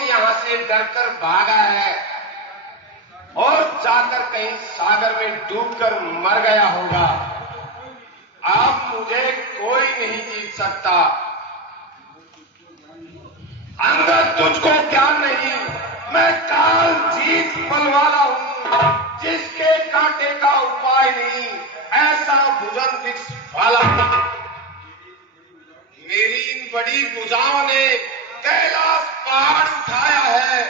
यहाँ से डरकर भागा है और जाकर कहीं सागर में डूबकर मर गया होगा। अब मुझे कोई नहीं जीत सकता। अंगद तुझको क्या नहीं, मैं काल जीत बलवाला हूं, जिसके कांटे का उपाय नहीं, ऐसा भुजन वृक्ष वाला हूं। मेरी इन बड़ी भुजाओं ने कैलाश पहाड़ उठाया है,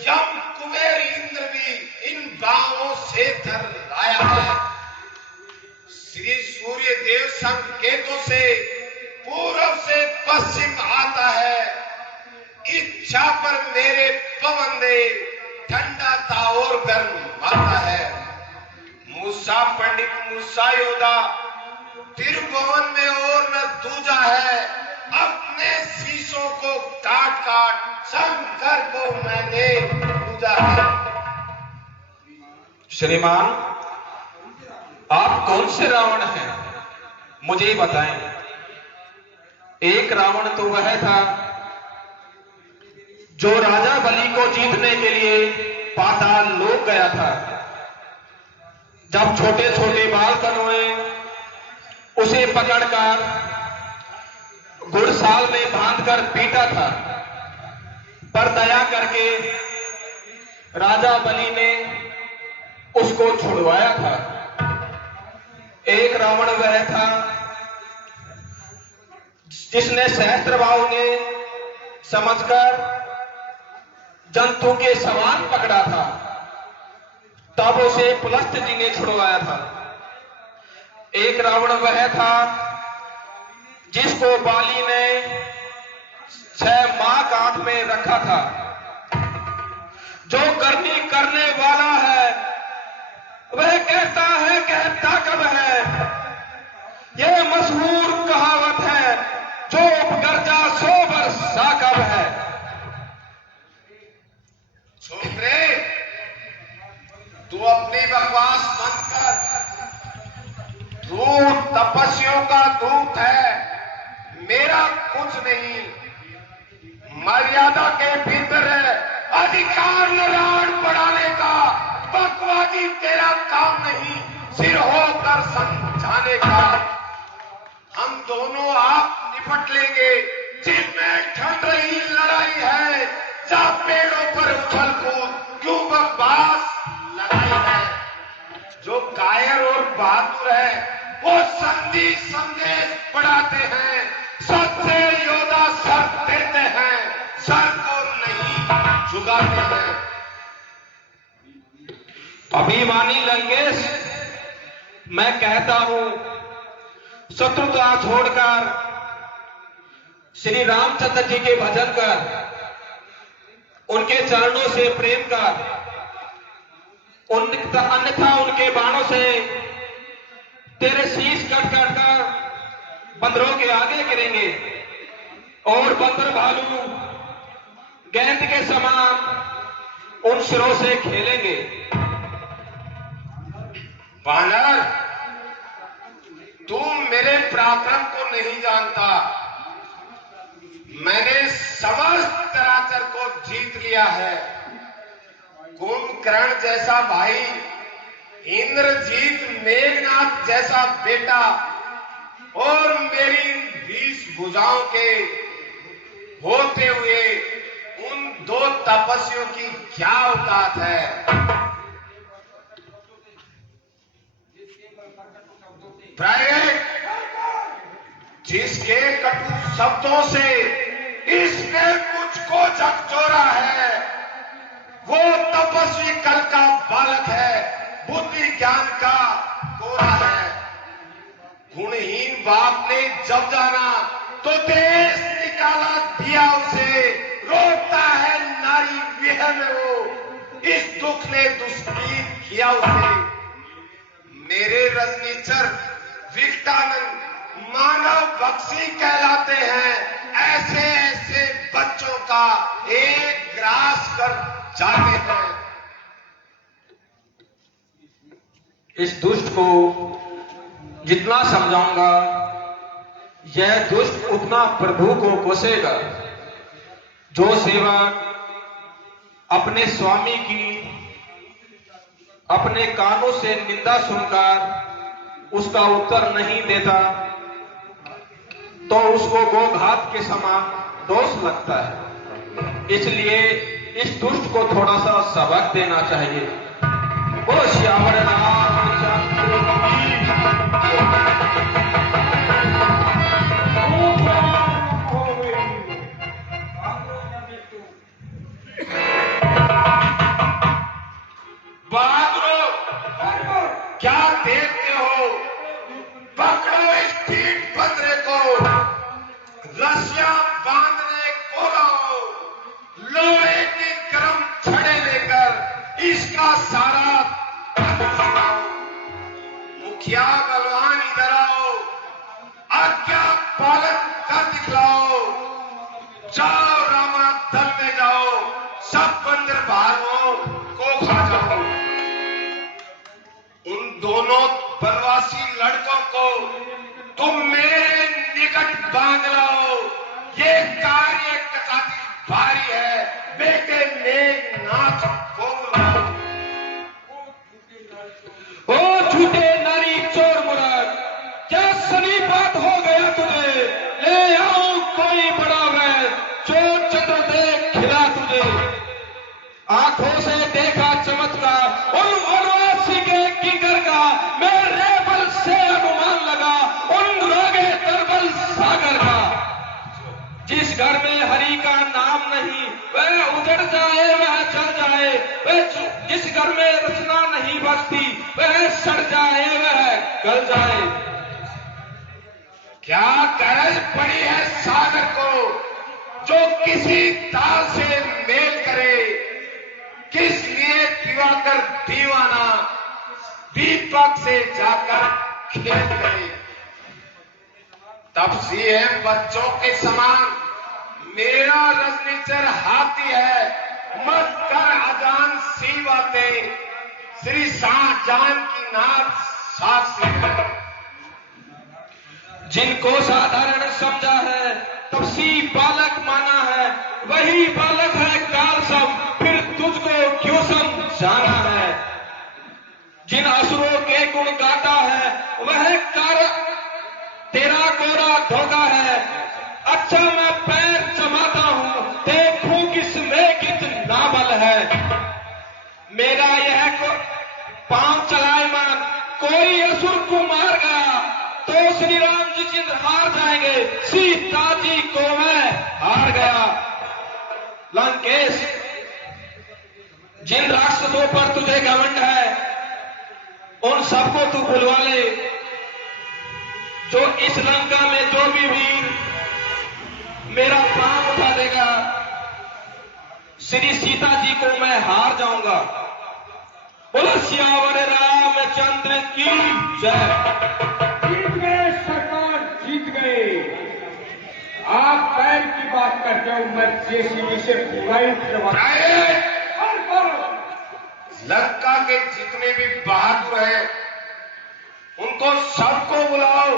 यम कुबेर इंद्र भी इन बाहों से धर लाया है। श्री सूर्य देव संकेतों से पूर्व से पश्चिम आता है, इच्छा पर मेरे पवन दे ठंडा था और गर्म आता है। मूसा पंडित मूसा योद्धा त्रिभुवन में और न दूजा है, अपने शीशों को काट काट शंकर को मैंने पूजा है। श्रीमान, आप कौन से रावण हैं, मुझे बताएं। एक रावण तो वह था जो राजा बलि को जीतने के लिए पाताल लोक गया था। जब छोटे छोटे बालकनों ने उसे पकड़कर घुड़साल में बांधकर पीटा था, पर दया करके राजा बलि ने उसको छुड़वाया था। एक रावण वह था जिसने सहस्त्रबाहु ने समझकर जंतु के समान पकड़ा था, तब उसे पुलस्त जी ने छुड़वाया था। एक रावण वह था जिसको बाली ने 6 माह काट में रखा था। जो करनी करने वाला है वह कहता कब है, यह मशहूर कहावत है, जो गर्जा 100 वर्षा कब है। छोकरे, तू अपनी बकवास बंद कर। तू तपस्वियों का दूत है, मेरा कुछ नहीं। मर्यादा के भीतर है, अधिकार नारायण बढ़ाने का। बकवादी तेरा काम नहीं, सिर होकर समझाने का। हम दोनों आप निपट लेंगे, जिनमें ठंड रही लड़ाई है, जहां पेड़ों पर उछल कूद क्यों बकवास लड़ाई है। जो कायर और बहादुर है वो संधि संदेश बढ़ाते हैं, सच्चे योद्धा सर देते हैं, सर को नहीं झुकाते हैं। अभिमानी लंकेश, मैं कहता हूं, शत्रुता छोड़कर श्री रामचंद्र जी के भजन कर, उनके चरणों से प्रेम कर, अन्यथा उनके बाणों से तेरे शीश कट कट कर बंदरों के आगे गिरेंगे और बंदर भालू गेंद के समान उन सिरों से खेलेंगे। बानर, तू मेरे पराक्रम को नहीं जानता। मैंने समस्त चराचर को जीत लिया है। कुंभकर्ण जैसा भाई, इंद्रजीत मेघनाथ जैसा बेटा और मेरी 20 भुजाओं के होते हुए उन 2 तपस्वियों की क्या औकात है। जिसके कटु शब्दों से इसने मुझको झकझोरा है, वो तपस्वी कल का बालक है, बुद्धि ज्ञान का कोरा है। गुणहीन बाप ने जब जाना तो देश निकाला दिया उसे, रोता है नारी विह में वो, इस दुख ने दुष्कृत किया उसे। मेरे रजनीचर विकटानंद मानव बख्शी कहलाते हैं, ऐसे ऐसे बच्चों का एक ग्रास कर जाते हैं। इस दुष्ट को जितना समझाऊंगा, यह दुष्ट उतना प्रभु को कोसेगा। जो सेवक अपने स्वामी की अपने कानों से निंदा सुनकर उसका उत्तर नहीं देता तो उसको गोघात के समान दोष लगता है। इसलिए इस दुष्ट को थोड़ा सा सबक देना चाहिए। बोलो श्यावर बहादुर, क्या देखते हो? पकड़ो इस पीठ बंदरे को, रस्सियां बांधने को लाओ, लोहे की गर्म छड़े लेकर इसका सारा मुखिया बलवान इधर आओ, आज्ञा पालन कर दिखलाओ। जाओ रामा दल में जाओ, सब बंदर भाइयों को खा जाओ। उन दोनों बनवासी लड़कों को तुम मेरे निकट बांध लाओ। ये कार्य कचाती भारी है, बेटे नेक नाथ को बुलाओ। ओ झूठे नारी चोर मुराद, क्या सनी बात हो गया तुझे? ले आओ कोई बड़ा वैद जो चंद्र देख खिला तुझे। आंखों से देखा चमत्कार उन वनवासी के किंकर का, मेरे बल से अनुमान लगा उन रोगे तरबल सागर का। जिस घर में हरि का नाम नहीं वह उजड़ जाए वह जल जाए, वह जिस घर में रचना नहीं बसती वह सड़ जाए वह गल जाए। क्या गरज पड़ी है सागर को जो किसी ताल से मेल करे? किस लिए दिवाकर दीवाना दीपक से जाकर खेल करे? तब सीएम बच्चों के समान मेरा रजनीचर हाथी है, मत कर अजान सी बातें, श्री शाहजहां की नाथ सासी है। जिनको साधारण समझा है तपसी बालक माना है, वही बालक है काल सब, फिर तुझको क्यों समझाना है? जिन असुरों के गुण गाता है वह कार तेरा गोरा धोखा है। अच्छा मैं पैर जमाता हूं, देखूं किसमें कितना बल है। मेरा यह पांव चलाए मान कोई असुर को मार गया तो श्री राम जी चिंत हार जाएंगे, सीता जी को मैं हार गया। लंकेश, जिन राक्षसों पर तुझे घमंड है उन सबको तू बुलवा ले। जो इस लंका में जो भी वीर मेरा पांव उठा देगा, श्री सीता जी को मैं हार जाऊंगा। बोलो सियावर रामचंद्र की जय। जीत गए सरकार, जीत गए। आप पैर की बात करते हो, मैं जेसीबी से पूरा ही लंका के जितने भी बहादुर हैं उनको सबको बुलाओ।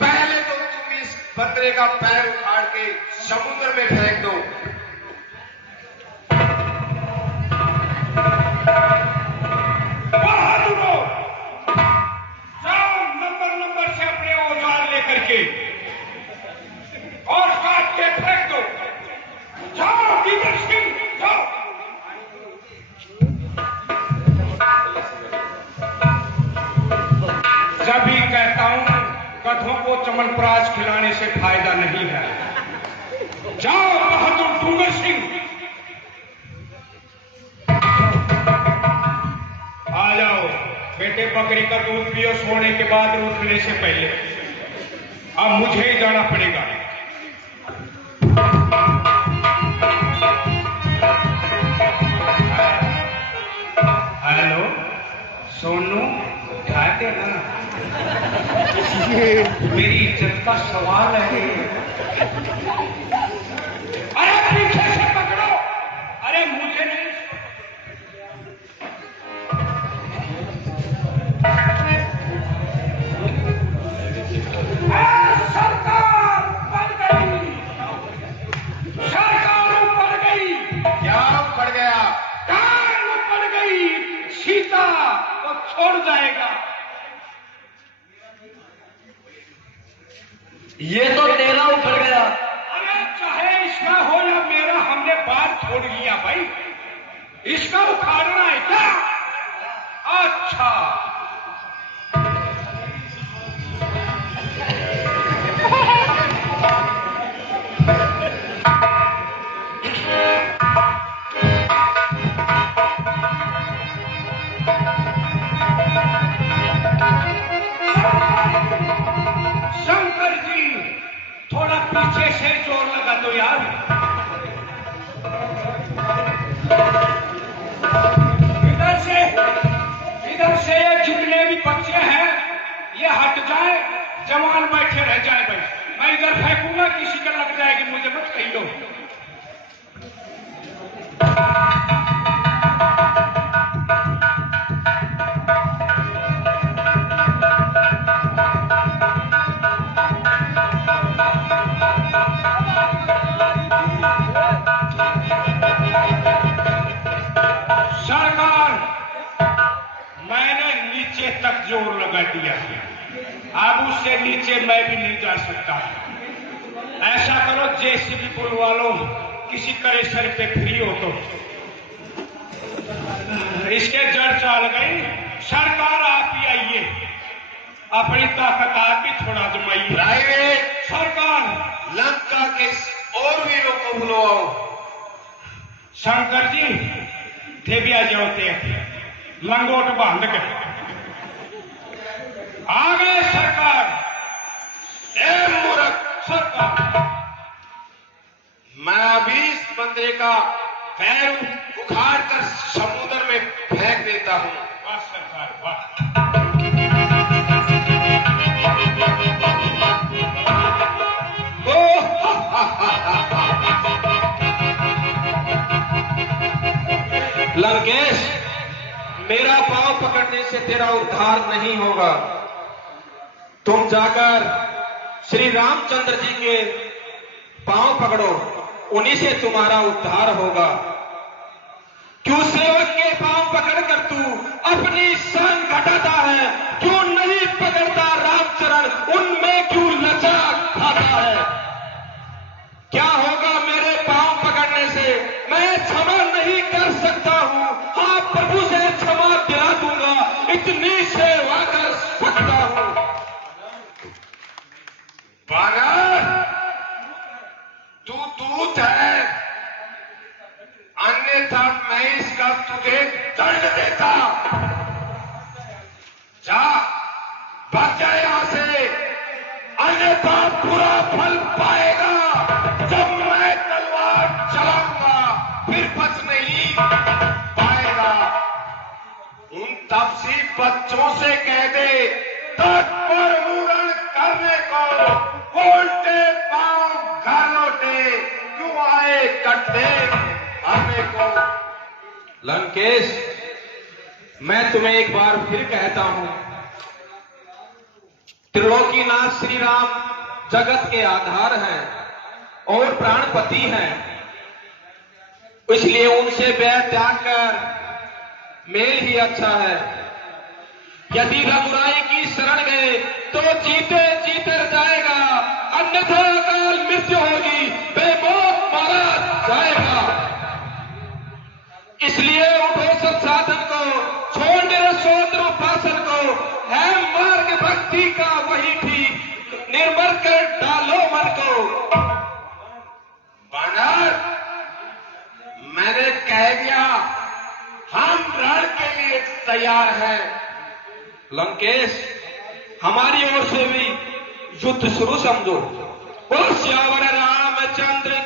पहले तो तुम इस बंदरे का पैर उखाड़ के समुद्र में फेंक दो। बहादुरों, जाओ नंबर से अपने औजार लेकर के और काट के फेंक दो। जाओ बीगर सिंह, जाओ। सभी कहता हूं गधों को चमनप्राश खिलाने से फायदा नहीं है। जाओ बहादुर डूंगर सिंह, आ जाओ। बेटे बकरी का दूध पियो सोने के बाद उठने से पहले। अब मुझे ही जाना पड़ेगा। हेलो सोनू, उठाते ना, मेरी इज्जत का सवाल है। अरे पीछे से पकड़ो। अरे मुझे नहीं। सरकार बंद गई। सरकार ये तो तेरा उखड़ गया। अरे चाहे इसका हो या मेरा, हमने बात छोड़ लिया भाई। इसका उखाड़ना है क्या? अच्छा, शंकर जी थोड़ा पीछे से जोर लगा दो यार। इधर से ये जितने भी बच्चे हैं ये हट जाए, जवान बैठे रह जाए भाई। मैं इधर फेंकूंगा, किसी का लग जाएगी, मुझे मत कहियो। तक जोर लगा दिया, अब उससे नीचे मैं भी नहीं जा सकता। ऐसा करो, जेसीबी बुलवा लो, किसी करेसर पे फ्री हो तो। इसके जड़ चाल गई। सरकार आप ही आइए, अपनी ताकत आप भी थोड़ा जमाइए। प्राइवेट सरकार लंका के और वीरों को बुलवाओ। शंकर जी देविया जाते लंगोट बांध के आ गए। सरकार ए मूर्ख, सरकार मैं अभी इस बंदे का पैर उखाड़ कर समुद्र में फेंक देता हूं। वाह सरकार वाह। लंकेश, मेरा पांव पकड़ने से तेरा उद्धार नहीं होगा। तुम जाकर श्री रामचंद्र जी के पांव पकड़ो, उन्हीं से तुम्हारा उद्धार होगा। क्यों सेवक के पांव पकड़कर तू अपनी शान घटाता है? क्यों नहीं पकड़ता रामचरण, उनमें क्यों लचक खाता है? क्या होगा मेरे पांव पकड़ने से? मैं क्षमा नहीं कर सकता हूं। हाँ, प्रभु से क्षमा दिला दूंगा, इतनी सेवा कर सकता हूं। बानर, तू दूत है, अन्यथा मैं इसका तुझे दंड देता। जा, भाग जा यहां से, अन्यथा बुरा फल पाएगा। जब मैं तलवार चलाऊंगा फिर बच नहीं पाएगा। उन तपसी बच्चों से कह दे तट पर मुरण करने को, उल्टे पांव घर लौटे, क्यों आए कट्टे आने को। लंकेश, मैं तुम्हें एक बार फिर कहता हूं, त्रिलोकीनाथ श्री राम जगत के आधार हैं और प्राणपति हैं, इसलिए उनसे बैर त्याग कर मेल ही अच्छा है। यदि रघुराई की शरण गए तो जीते जीते जाएगा, अन्यथा अकाल मृत्यु होगी, बेमौत मारा जाएगा। इसलिए उठो संसाधन को, छोड़ निरसोत्र उपासन को, है मार्ग भक्ति का वही ठीक, निर्मल कर डालो मन को। बानर, मैंने कह दिया, हम रण के लिए तैयार हैं। लंकेश, हमारी ओर से भी युद्ध शुरू समझो। बोलो श्यावर रामचंद्र